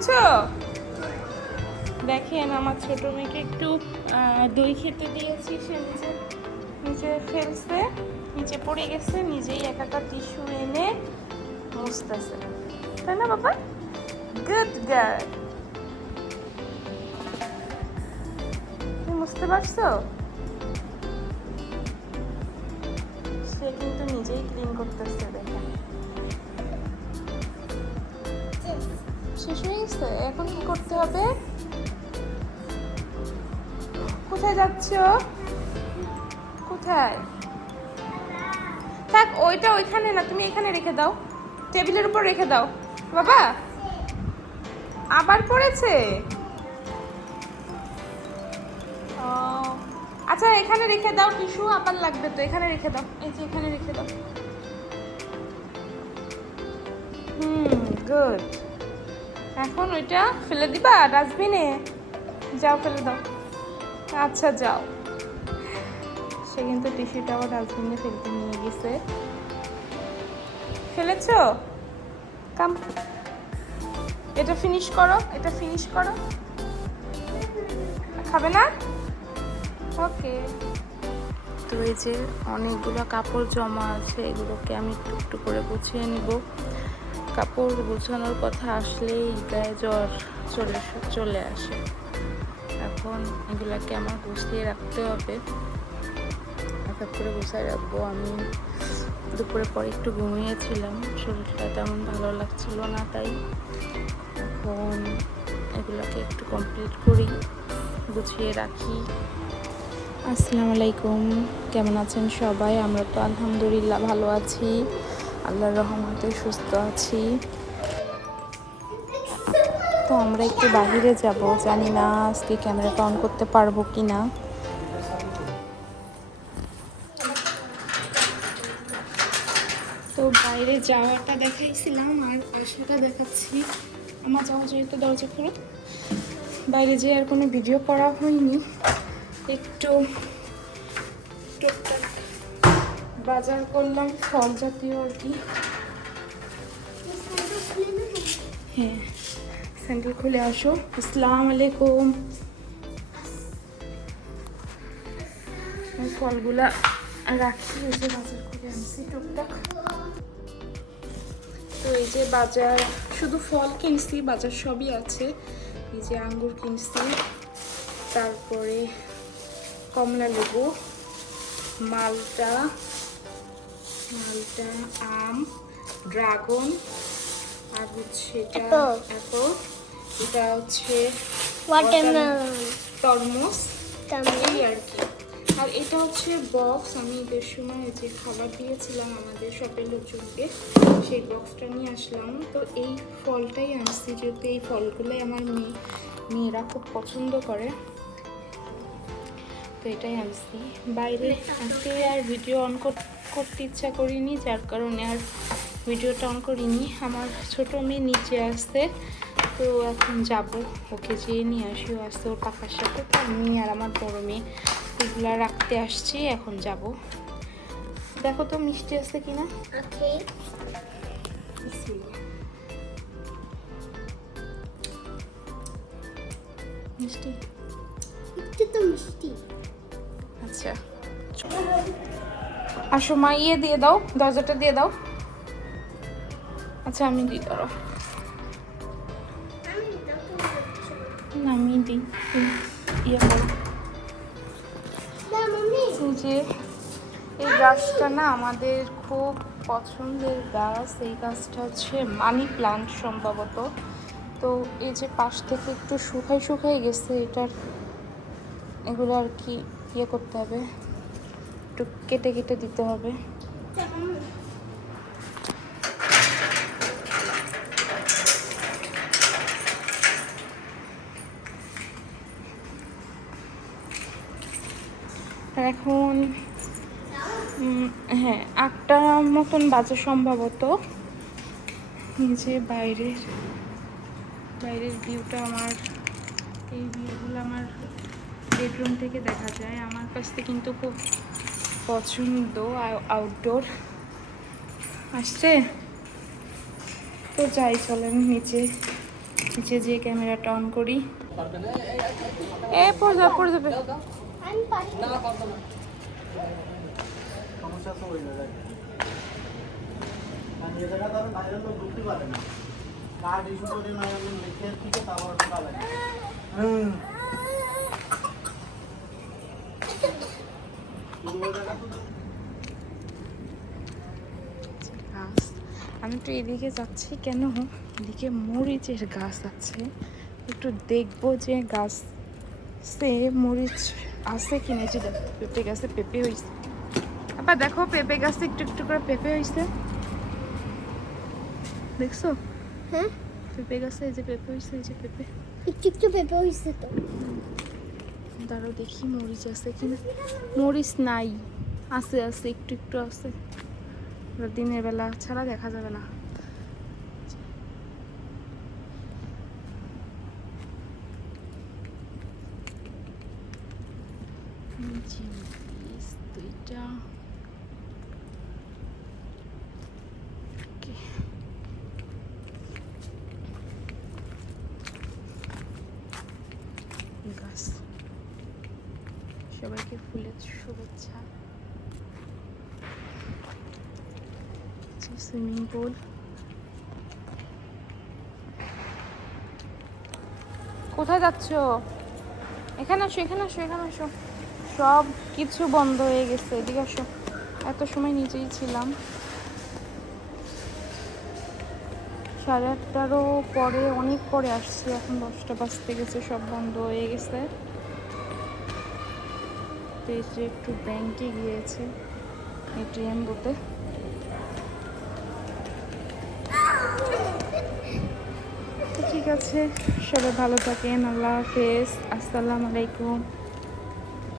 খেয়েছো? দেখেন, আমার ছোট মেয়েকে একটু দই খেতে দিয়েছি, সে নিচে নিচে ফেলছে, নিচে পড়ে গেছে, নিজেই এক একটা টিস্যু এনে মুছতেছে। তাই না, বাবা? গুড গার্ল তুমি বুঝতে পারছ? সে কিন্তু নিজেই ক্লিন করতেছে, দেখেন। শেষ হয়ে গেছে? এখন কি করতে হবে? কোথায় যাচ্ছ? কোথায়? থাক, ওইটা ওইখানে না, তুমি এখানে রেখে দাও। টেবিলের উপর রেখে দাও। বাবা! আবার পড়েছে? আচ্ছা এখানে রেখে দাও, টিস্যু আবার লাগবে তো, এখানে রেখে দাও। এই যে এখানে রেখে দাও। হুম, গুড। এখন ওইটা ফেলে দিবা ডাস্টবিনে? যাও, ফেলে দাও। আচ্ছা যাও। সে কিন্তু টিস্যুটাও ডাস্টবিনে ফেলতে নিয়ে গেছে। ফেলেছো? কাম। এটা ফিনিশ করো, এটা ফিনিশ করো। খাবে না? ওকে তো এই যে অনেকগুলো কাপড় জমা আছে, এগুলোকে আমি একটু একটু করে গুছিয়ে নিব। কাপড় গুছানোর কথা আসলেই গায়ে জ্বর চলে চলে আসে। এখন এগুলাকে আমার গুছিয়ে রাখতে হবে। এক করে গুছিয়ে রাখব। আমি দুপুরে পরে একটু ঘুমিয়েছিলাম। শরীরটা তেমন ভালো লাগছিল না তাই। এখন এগুলোকে একটু কমপ্লিট করি, গুছিয়ে রাখি। আসসালামু আলাইকুম। কেমন আছেন সবাই? আমরা তো আলহামদুলিল্লাহ ভালো আছি। আল্লাহর রহমতে সুস্থ আছি। তো আমরা একটু বাহিরে যাব, জানি না আজকে ক্যামেরাটা অন করতে পারব কি না তো বাইরে যাওয়াটা দেখাইছিলাম আর আসাটা দেখাচ্ছি। আমার যাওয়া যেহেতু দরজা খুলো। বাইরে যেয়ে আর কোনো ভিডিও করা হয়নি। একটু টুকটাক বাজার করলাম, ফল জাতীয় আর কি। হ্যাঁ স্যান্ডেল খুলে আসো। আসসালামু আলাইকুম। ফলগুলা রাখি এই যে বাজার করে আনছি টুকটাক। তো এই যে বাজার, শুধু ফল কিনছি, বাজার সবই আছে। এই যে আঙ্গুর কিনছি, তারপরে কমলা লেবু, মালটা মালটা আম ড্রাগন আর হচ্ছে এটা অ্যাপল এটা হচ্ছে ওয়াটারমেলন তরমুজ এই আর কি। আর এটা হচ্ছে বক্স আমি ঈদের সময় যে খাবার দিয়েছিলাম আমাদের শপের লোকজনকে সেই বক্সটা নিয়ে আসলাম। তো এই ফলটাই আনছি যেহেতু এই ফলগুলোই আমার মেয়ে মেয়েরা খুব পছন্দ করে। তো এটাই আনছি। বাইরে আজকে আর ভিডিও অন করতে ইচ্ছা করিনি যার কারণে আর ভিডিওটা অন করিনি। আমার ছোট মেয়ে নিচে আসছে তো এখন যাব। ওকে যেয়ে নিয়ে আসি ও আসছে ওর পাপার সাথে তো আমি আর আমার বড় মেয়ে। এগুলা রাখতে আসছি এখন যাব। দেখো তো মিষ্টি আছে কিনা? মিষ্টি? একটু তো মিষ্টি। আচ্ছা। আসো সময় ইয়ে দিয়ে দাও, দরজাটা দিয়ে দাও। আচ্ছা আমি দিই, দাঁড়াও। আমি দিই ইয়ে করো। যে, এই গাছটা না আমাদের খুব পছন্দের গাছ, এই গাছটা হচ্ছে মানি প্লান্ট সম্ভবত। তো এই যে পাশ থেকে একটু শুকাই শুকাই গেছে, এটার, এগুলো আর কি ইয়ে করতে হবে? একটু কেটে কেটে দিতে হবে। এখন হ্যাঁ আটটা মতন বাজে সম্ভবত। যে বাইরের বাইরের ভিউটা আমার, এই ভিউগুলো আমার বেডরুম থেকে দেখা যায়। আমার কাছে কিন্তু খুব পছন্দ আউটডোর আসছে? তো যাই, চলেন নিচে নিচে যে ক্যামেরাটা অন করি। এ, পড়ে যাবে পড়ে যাবে। আমি পারি সমস্যা তো হয়ে যায় আর এ জায়গা ধরো বাইরের লোক ঢুকতে পারে না কার্ড ইস্যু করে না এমন লিখে থেকে তারপর ঢোকা লাগে হুম পুরো জায়গা তো গাছ আমি একটু এদিকে যাচ্ছি কেন? এদিকে মরিচের গাছ আছে। একটু দেখব যে গাছ সে মরিচ আছে কিনা। যে পেঁপে গাছে পেঁপে হয়েছে আবার দেখো পেঁপে গাছে একটু একটু করে পেঁপে হয়েছে দেখছ? হ্যাঁ। পেঁপে গাছে এই যে পেঁপে হয়েছে এই যে পেঁপে। একটু একটু পেঁপে হয়েছে তো। দাঁড়াও দেখি, মরিচ আছে কিনা? মরিচ নাই। আছে আছে, একটু একটু আছে। দিনের বেলা ছাড়া দেখা যাবে না। দুইটা Okay. গাছ সবাইকে ফুলের শুভেচ্ছা। Swimming pool. কোথায় যাচ্ছ? এখানে আসো এখানে আসো এখানে আসো। সব কিছু বন্ধ হয়ে গেছে, এদিকে আসো। এত সময় নিচেই ছিলাম। সাড়ে আটটারও পরে, অনেক পরে আসছি, এখন দশটা বাজতে গেছে, সব বন্ধ হয়ে গেছে। তো এসে একটু ব্যাংকে গিয়েছে এটিএম বুথে ঠিক আছে, সবাই ভালো থাকেন, আল্লাহ হাফেজ, আসসালামু আলাইকুম।